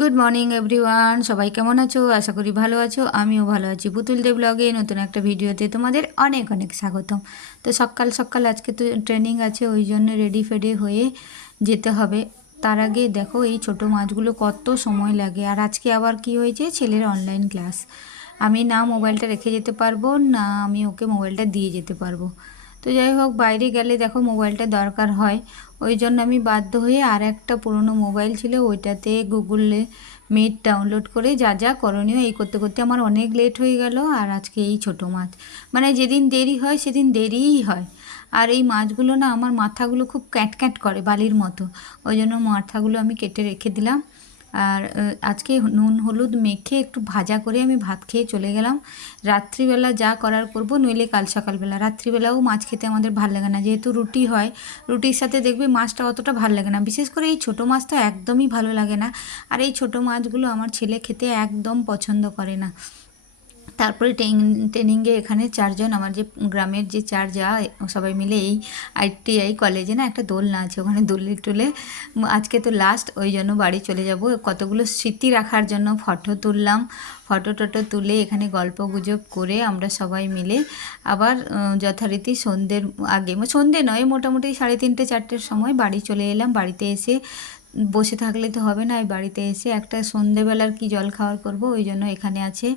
Good morning everyone সবাই কেমন আছো? আশা করি ভালো আছো। আমিও ভালো আছি। পুতুল দেব ব্লগে নতুন একটা ভিডিওতে তোমাদের অনেক অনেক স্বাগতম। তো সকাল সকাল আজকে তো ট্রেনিং আছে, ওই জন্য রেডি ফেডি হয়ে যেতে হবে। তার আগে দেখো, এই ছোট মাছগুলো কত সময় লাগে। আর আজকে আবার কি হয়েছে? ছেলের অনলাইন ক্লাস আমি না মোবাইলটা রেখে যেতে পারব, না আমি ওকে মোবাইলটা দিয়ে যেতে পারব। তো যাই হোক, বাইরে গেলে দেখো মোবাইলটা দরকার হয়। ওই জন্য আমি বাধ্য হয়ে আর একটা পুরনো মোবাইল ছিল, ওইটাতে গুগলে মিট ডাউনলোড করে যা যা করণীয় এই করতে করতে আমার অনেক লেট হয়ে গেল আর আজকে এই ছোটো মাছ। মানে যেদিন দেরি হয় সেদিন দেরিই হয়। আর এই মাছগুলো না, আমার মাথাগুলো খুব ক্যাট ক্যাট করে বালির মতো। ওই জন্য মাথাগুলো আমি কেটে রেখে দিলাম। আর আজকে নুন হলুদ মেখে একটু ভাজা করে আমি ভাত খেয়ে চলে গেলাম। রাত্রিবেলা যা করার করব, নইলে কাল সকালবেলা। রাত্রিবেলাও মাছ খেতে আমাদের ভালো লাগে না। যেহেতু রুটি হয়, রুটির সাথে দেখবে মাছটা অতটা ভালো লাগে না। বিশেষ করে এই ছোটো মাছটা একদমই ভালো লাগে না। আর এই ছোটো মাছগুলো আমার ছেলে খেতে একদম পছন্দ করে না। তারপরে ট্রেন, ট্রেনিংয়ে এখানে চারজন, আমার যে গ্রামের যে চার যা সবাই মিলে এই আইটিআই কলেজে না একটা দোলনা আছে, ওখানে দোলে টোলে আজকে তো লাস্ট ওই জন্য বাড়ি চলে যাব। কতগুলো স্মৃতি রাখার জন্য ফটো তুললাম। ফটো টটো তুলে এখানে গল্প গুজব করে আমরা সবাই মিলে আবার যথারীতি সন্ধ্যের আগে মানে সন্ধ্যে নয়, মোটামুটি সাড়ে তিনটে, চারটের সময় বাড়ি চলে এলাম। বাড়িতে এসে বসে থাকলে তো হবে না, এই বাড়িতে এসে একটা সন্ধেবেলার কি জল খাওয়ার করব, ওই জন্য এখানে আছে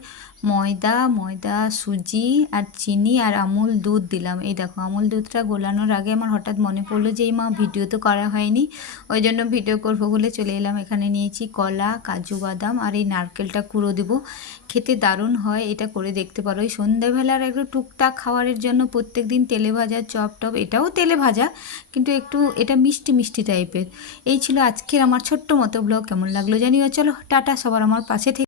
ময়দা ময়দা, সুজি আর চিনি আর আমুল দুধ দিলাম। এই দেখো, আমুল দুধটা গোলানোর আগে আমার হঠাৎ মনে পড়ল যে, এই মা, ভিডিও তো করা হয়নি, ওই জন্য ভিডিও করব বলে চলে এলাম। এখানে নিয়েছি কলা, কাজু বাদাম আর এই নারকেলটা কুড়ো দেবো। খেতে দারুণ হয়, এটা করে দেখতে পারো। ওই সন্ধ্যেবেলার একটু টুকটাক খাওয়ারের জন্য প্রত্যেক দিন তেলে ভাজা, চপ টপ, এটাও তেলে ভাজা, কিন্তু একটু এটা মিষ্টি মিষ্টি টাইপের এই ছিল আজকের আমার ছোট্ট মতো ব্লগ, কেমন লাগল জানিও। চলো, টাটা, সবার আমার পাশে থেকে